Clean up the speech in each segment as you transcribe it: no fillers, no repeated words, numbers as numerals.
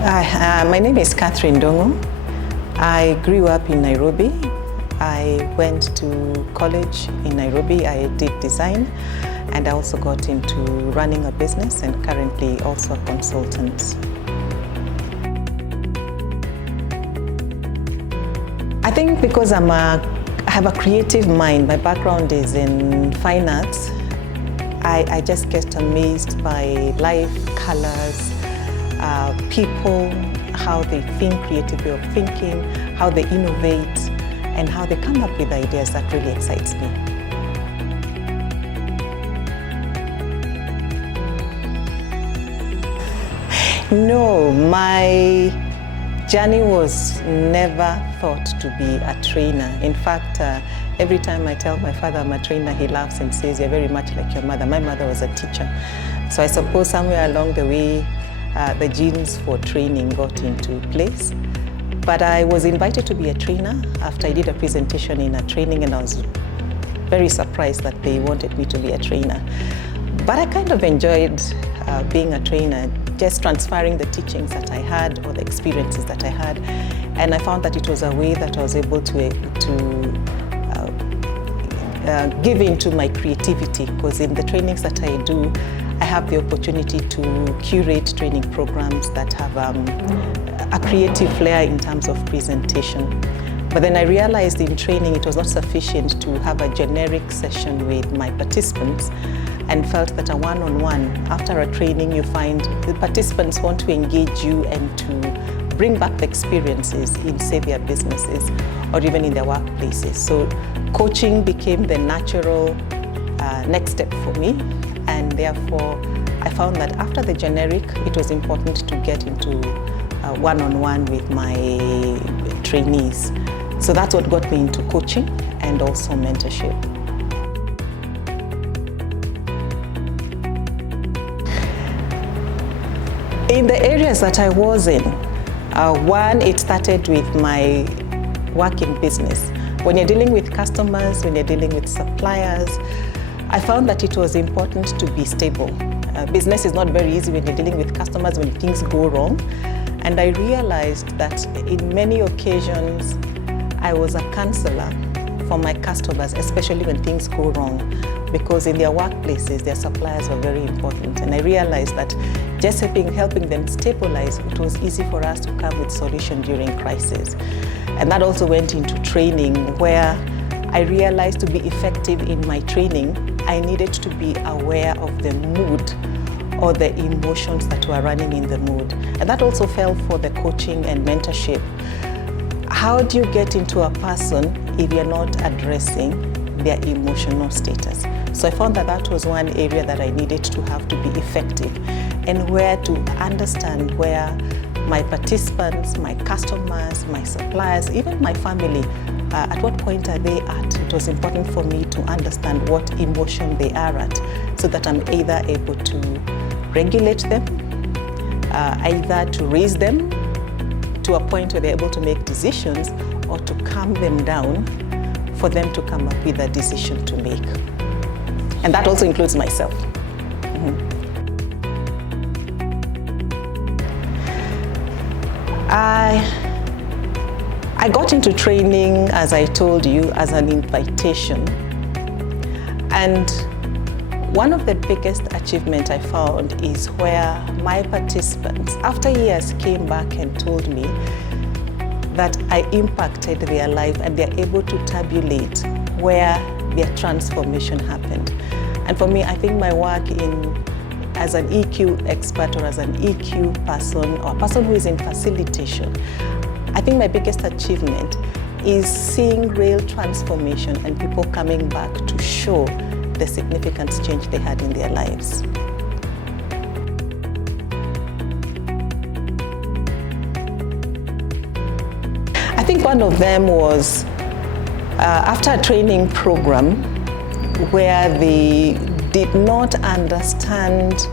My name is Ndungu. I grew up in Nairobi. I went to college in Nairobi. I did design, and I also got into running a business and currently also a consultant. I think because I have a creative mind, my background is in fine arts, I just get amazed by life, colors, people, how they think, creative way of thinking, how they innovate, and how they come up with ideas that really excites me. No, my journey was never thought to be a trainer. In fact, every time I tell my father I'm a trainer, he laughs and says, "You're very much like your mother." My mother was a teacher. So I suppose somewhere along the way, the genes for training got into place. But I was invited to be a trainer after I did a presentation in a training, and I was very surprised that they wanted me to be a trainer. But I kind of enjoyed being a trainer, just transferring the teachings that I had or the experiences that I had. And I found that it was a way that I was able to give into my creativity, because in the trainings that I do, I have the opportunity to curate training programs that have a creative flair in terms of presentation. But then I realized in training it was not sufficient to have a generic session with my participants, and felt that a one-on-one, after a training, you find the participants want to engage you and to bring back the experiences in, say, their businesses or even in their workplaces. So coaching became the natural next step for me, and therefore I found that after the generic, it was important to get into one-on-one with my trainees. So that's what got me into coaching and also mentorship. In the areas that I was in, one, it started with my work in business. When you're dealing with customers, when you're dealing with suppliers, I found that it was important to be stable. Business is not very easy when you're dealing with customers, when things go wrong. And I realized that in many occasions, I was a counselor for my customers, especially when things go wrong, because in their workplaces, their suppliers were very important. And I realized that just helping them stabilize, it was easy for us to come with solutions during crises. And that also went into training, where I realized to be effective in my training, I needed to be aware of the mood or the emotions that were running in the mood. And that also fell for the coaching and mentorship. How do you get into a person if you're not addressing their emotional status? So I found that that was one area that I needed to have to be effective, and where to understand where my participants, my customers, my suppliers, even my family, at what point are they at? It was important for me to understand what emotion they are at, so that I'm either able to regulate them, either to raise them to a point where they're able to make decisions, or to calm them down for them to come up with a decision to make. And that also includes myself. I got into training, as I told you, as an invitation. And one of the biggest achievements I found is where my participants, after years, came back and told me that I impacted their life, and they're able to tabulate where their transformation happened. And for me, I think my work as an EQ expert, or as an EQ person, or a person who is in facilitation, I think my biggest achievement is seeing real transformation and people coming back to show the significant change they had in their lives. I think one of them was after a training program where they did not understand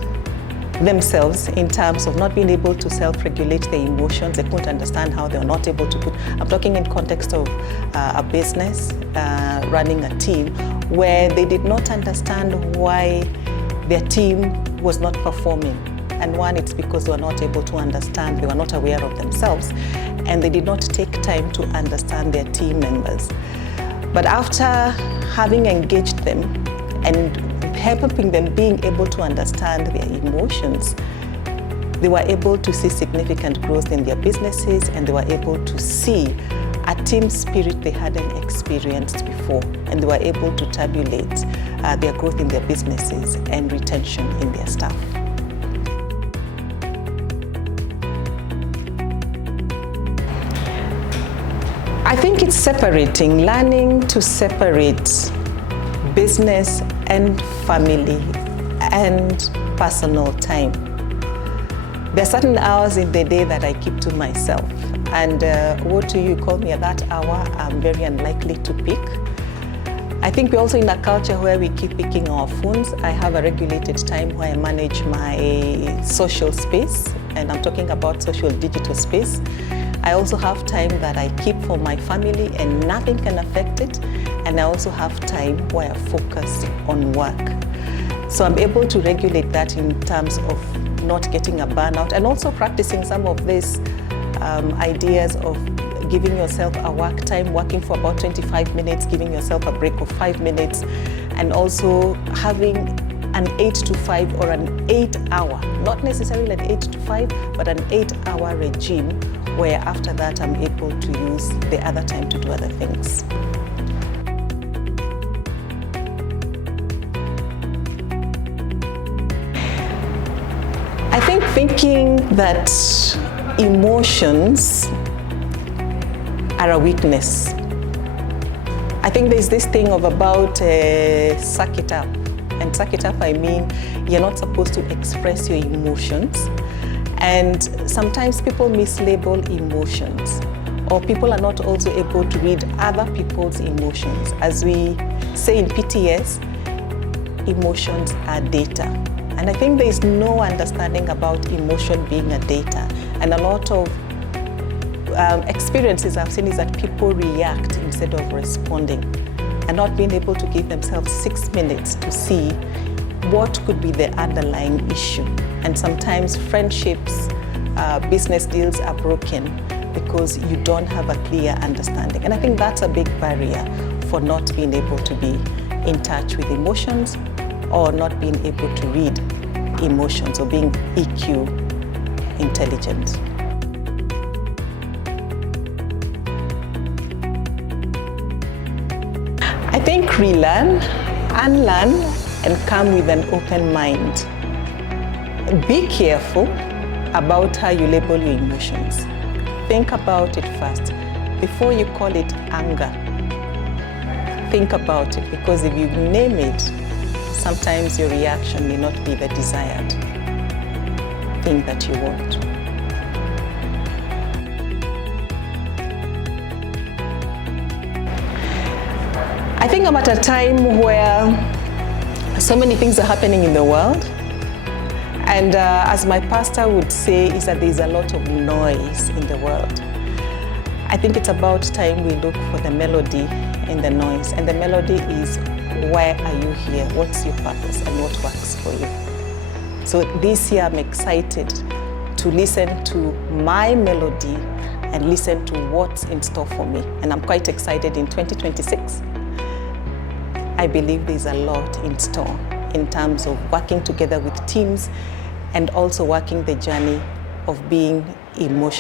themselves in terms of not being able to self-regulate their emotions. They couldn't understand how they were not able to I'm talking in context of a business, running a team, where they did not understand why their team was not performing. And one, it's because they were not able to understand, they were not aware of themselves, and they did not take time to understand their team members. But after having engaged them and helping them being able to understand their emotions, they were able to see significant growth in their businesses, and they were able to see a team spirit they hadn't experienced before, and they were able to tabulate their growth in their businesses and retention in their staff. I think it's separating, learning to separate business and family and personal time. There are certain hours in the day that I keep to myself, and what do you call me at that hour, I'm very unlikely to pick. I think we're also in a culture where we keep picking our phones. I have a regulated time where I manage my social space, and I'm talking about social digital space. I also have time that I keep for my family and nothing can affect it. And I also have time where I focus on work. So I'm able to regulate that in terms of not getting a burnout, and also practicing some of these ideas of giving yourself a work time, working for about 25 minutes, giving yourself a break of 5 minutes, and also having an 8 to 5 or an 8 hour, not necessarily an 8 to 5, but an 8 hour regime, where after that I'm able to use the other time to do other things. I think thinking that emotions are a weakness. I think there's this thing of about suck it up. And suck it up, I mean, you're not supposed to express your emotions. And sometimes people mislabel emotions, or people are not also able to read other people's emotions. As we say in PTS, emotions are data. And I think there is no understanding about emotion being a data. And a lot of experiences I've seen is that people react instead of responding, and not being able to give themselves 6 minutes to see what could be the underlying issue. And sometimes friendships, business deals are broken because you don't have a clear understanding. And I think that's a big barrier for not being able to be in touch with emotions, or not being able to read emotions, or being EQ intelligent. I think relearn, unlearn, and come with an open mind. Be careful about how you label your emotions. Think about it first. Before you call it anger, think about it, because if you name it, sometimes your reaction may not be the desired thing that you want. I think I'm at a time where so many things are happening in the world. And as my pastor would say, is that there's a lot of noise in the world. I think it's about time we look for the melody in the noise. And the melody is, why are you here? What's your purpose and what works for you? So this year I'm excited to listen to my melody and listen to what's in store for me. And I'm quite excited in 2026. I believe there's a lot in store in terms of working together with teams, and also working the journey of being emotional.